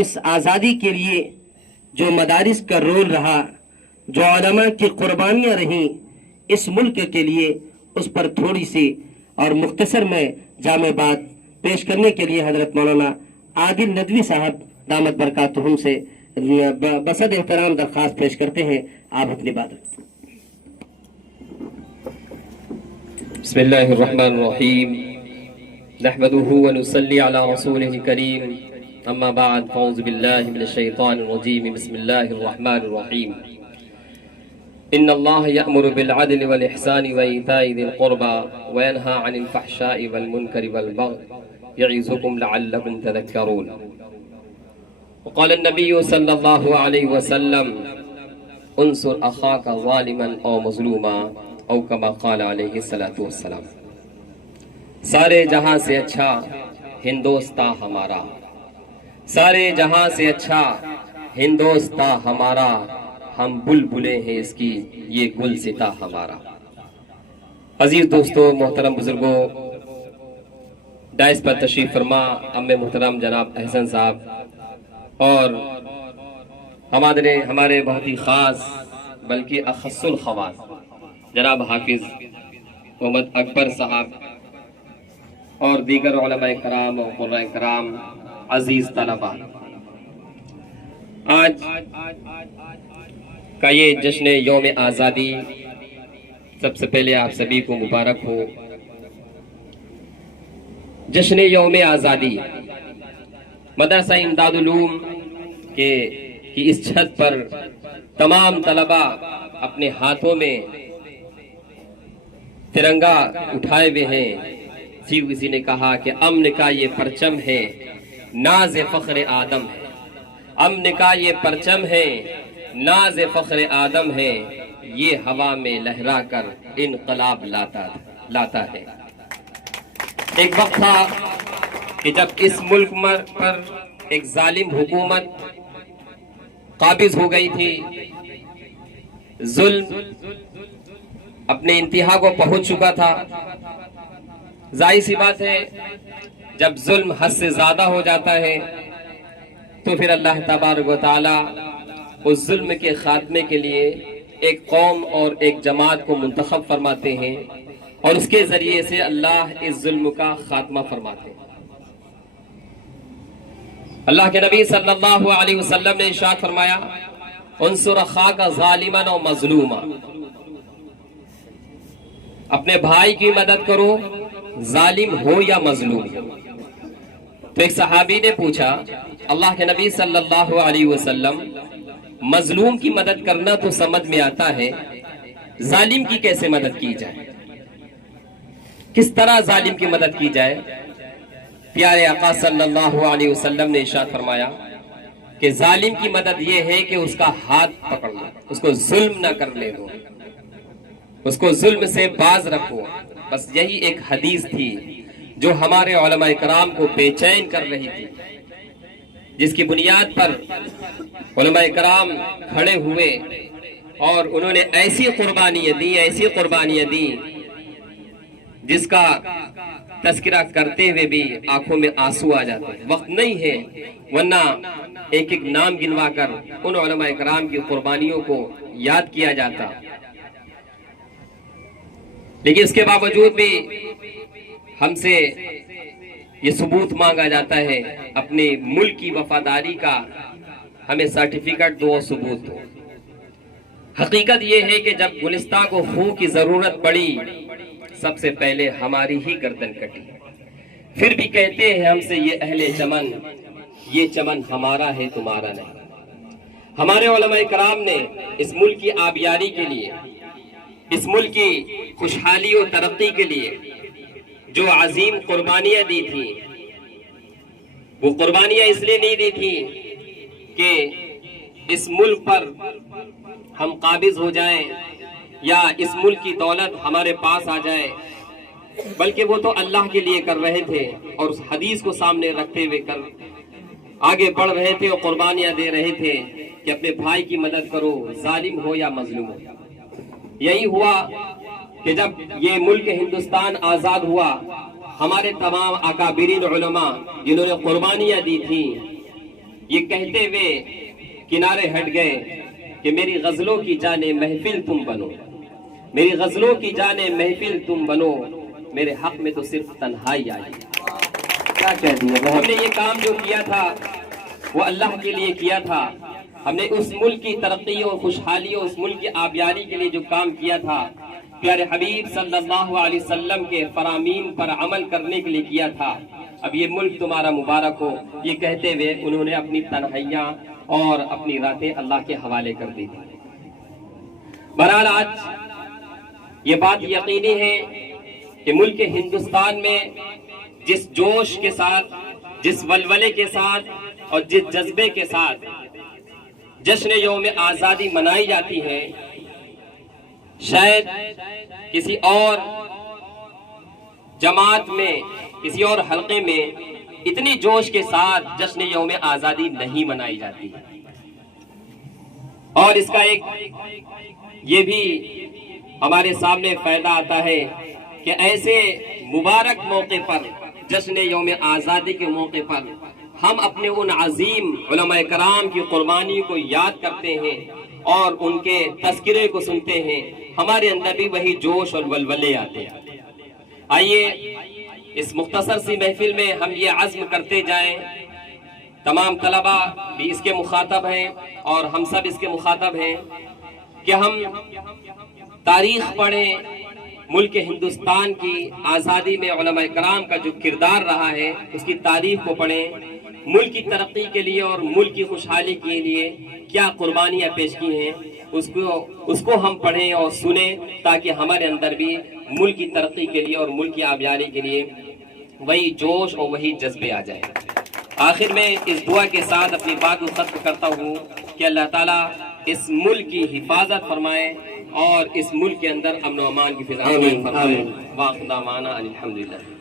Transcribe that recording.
اس آزادی کے لیے جو مدارس کا رول رہا، جو علماء کی قربانیاں رہیں اس ملک کے لیے، اس پر تھوڑی سی اور مختصر میں جامع بات پیش کرنے کے لیے حضرت مولانا عادل ندوی صاحب دامت برکاتہم سے بصد احترام درخواست پیش کرتے ہیں. آپ اپنی بات رکھیں. بسم اللہ الرحمن الرحیم نحمده ونصلی علی رسوله الکریم اما بعد فاعوذ باللہ من الشیطان الرجیم بسم اللہ الرحمن الرحیم ان اللہ یأمر بالعدل والإحسان وإیتاء ذی القربى وینہی عن الفحشاء والمنکر والبغی یعظکم لعلکم تذکرون. وقال النبی صلی اللہ علیہ وسلم انصر اخاک ظالما او مظلوما او کما قال علیہ الصلوۃ والسلام. سارے جہاں سے اچھا ہندوستاں ہمارا، سارے جہاں سے اچھا ہندوستاں ہمارا، ہم بلبلیں ہیں اس کی یہ گلستاں ہمارا. عزیز دوستو، محترم بزرگوں، ڈائس پر تشریف فرما ام محترم جناب احسن صاحب اور ہمارے بہت ہی خاص بلکہ اخص الخواص جناب حافظ محمد اکبر صاحب اور دیگر علماء کرام اور قراء کرام، عزیز طلباء، آج کا یہ جشن یوم آزادی سب سے پہلے آپ سبھی کو مبارک ہو. جشن یوم آزادی مدرسہ امداد العلوم کی اس چھت پر تمام طلباء اپنے ہاتھوں میں ترنگا اٹھائے ہوئے ہیں. کسی نے کہا کہ امن کا یہ پرچم ہے، ناز فخر آدم ہے. امن کا یہ پرچم ہے، ناز فخر آدم ہے، یہ ہوا میں لہرا کر انقلاب لاتا ہے. ایک وقت تھا کہ جب اس ملک پر ایک ظالم حکومت قابض ہو گئی تھی، ظلم اپنے انتہا کو پہنچ چکا تھا. ظاہر سی بات ہے جب ظلم حد سے زیادہ ہو جاتا ہے تو پھر اللہ تبارک و تعالی اس ظلم کے خاتمے کے لیے ایک قوم اور ایک جماعت کو منتخب فرماتے ہیں اور اس کے ذریعے سے اللہ اس ظلم کا خاتمہ فرماتے ہیں. اللہ کے نبی صلی اللہ علیہ وسلم نے ارشاد فرمایا انصر اخاک ظالما و مظلوما، اپنے بھائی کی مدد کرو ظالم ہو یا مظلوم. تو ایک صحابی نے پوچھا اللہ کے نبی صلی اللہ علیہ وسلم، مظلوم کی مدد کرنا تو سمجھ میں آتا ہے، ظالم کی کیسے مدد کی جائے، کس طرح ظالم کی مدد کی جائے؟ پیارے آقا صلی اللہ علیہ وسلم نے ارشاد فرمایا کہ ظالم کی مدد یہ ہے کہ اس کا ہاتھ پکڑ لو، اس کو ظلم نہ کرنے دو، اس کو ظلم سے باز رکھو. بس یہی ایک حدیث تھی جو ہمارے علماء کرام کو بے چین کر رہی تھی، جس کی بنیاد پر علماء کرام کھڑے ہوئے اور انہوں نے ایسی قربانیاں دی جس کا تذکرہ کرتے ہوئے بھی آنکھوں میں آنسو آ جاتے ہیں. وقت نہیں ہے ورنہ ایک ایک نام گنوا کر ان علماء کرام کی قربانیوں کو یاد کیا جاتا، لیکن اس کے باوجود بھی ہم سے یہ ثبوت مانگا جاتا ہے اپنے ملک کی وفاداری کا، ہمیں سرٹیفکیٹ دو، ثبوت دو. حقیقت یہ ہے کہ جب گلستان کو خون کی ضرورت پڑی سب سے پہلے ہماری ہی گردن کٹی. پھر بھی کہتے ہیں ہم سے یہ اہل چمن، یہ چمن ہمارا ہے تمہارا نہیں. ہمارے علماء کرام نے اس ملک کی آبیاری کے لیے، اس ملک کی خوشحالی و ترقی کے لیے جو عظیم قربانیاں دی تھی، وہ قربانیاں اس لیے نہیں دی تھی کہ اس ملک پر ہم قابض ہو جائیں یا اس ملک کی دولت ہمارے پاس آ جائے، بلکہ وہ تو اللہ کے لیے کر رہے تھے اور اس حدیث کو سامنے رکھتے ہوئے آگے بڑھ رہے تھے اور قربانیاں دے رہے تھے کہ اپنے بھائی کی مدد کرو، ظالم ہو یا مظلوم ہو. یہی ہوا کہ جب یہ ملک ہندوستان آزاد ہوا، ہمارے تمام اکابرین علماء جنہوں نے قربانیاں دی تھیں یہ کہتے ہوئے کنارے ہٹ گئے کہ میری غزلوں کی جانے محفل تم بنو، میری غزلوں کی جانے محفل تم بنو، میرے حق میں تو صرف تنہائی آئی۔ کیا کہہ دیا؟ ہم نے یہ کام جو کیا تھا وہ اللہ کے لیے کیا تھا، ہم نے اس ملک کی ترقی اور خوشحالی اور اس ملک کی آبیاری کے لیے جو کام کیا تھا، پیارے حبیب صلی اللہ علیہ وسلم کے فرامین پر عمل کرنے کے لیے کیا تھا۔ اب یہ ملک تمہارا مبارک ہو، یہ کہتے ہوئے انہوں نے اپنی تنہائیاں اور اپنی راتیں اللہ کے حوالے کر دی تھی۔ بہرحال آج یہ بات یقینی ہے کہ ملک ہندوستان میں جس جوش کے ساتھ، جس ولولے کے ساتھ اور جس جذبے کے ساتھ جشن یوم آزادی منائی جاتی ہے، شاید کسی اور جماعت میں، کسی اور حلقے میں اتنی جوش کے ساتھ جشن یوم آزادی نہیں منائی جاتی۔ اور اس کا ایک یہ بھی ہمارے سامنے فائدہ آتا ہے کہ ایسے مبارک موقع پر، جشن یوم آزادی کے موقع پر ہم اپنے ان عظیم علماء کرام کی قربانی کو یاد کرتے ہیں اور ان کے تذکرے کو سنتے ہیں، ہمارے اندر بھی وہی جوش اور ولولے آتے ہیں۔ آئیے اس مختصر سی محفل میں ہم یہ عزم کرتے جائیں، تمام طلبہ بھی اس کے مخاطب ہیں اور ہم سب اس کے مخاطب ہیں کہ ہم تاریخ پڑھیں، ملک ہندوستان کی آزادی میں علماء کرام کا جو کردار رہا ہے اس کی تاریخ کو پڑھیں، ملک کی ترقی کے لیے اور ملک کی خوشحالی کے لیے کیا قربانیاں پیش کی ہیں اس کو ہم پڑھیں اور سنیں، تاکہ ہمارے اندر بھی ملک کی ترقی کے لیے اور ملک کی آبیاری کے لیے وہی جوش اور وہی جذبے آ جائیں۔ آخر میں اس دعا کے ساتھ اپنی بات کو ختم کرتا ہوں کہ اللہ تعالیٰ اس ملک کی حفاظت فرمائے اور اس ملک کے اندر امن و امان کی فضا فرمائے۔ واخر دعوانا الحمدللہ۔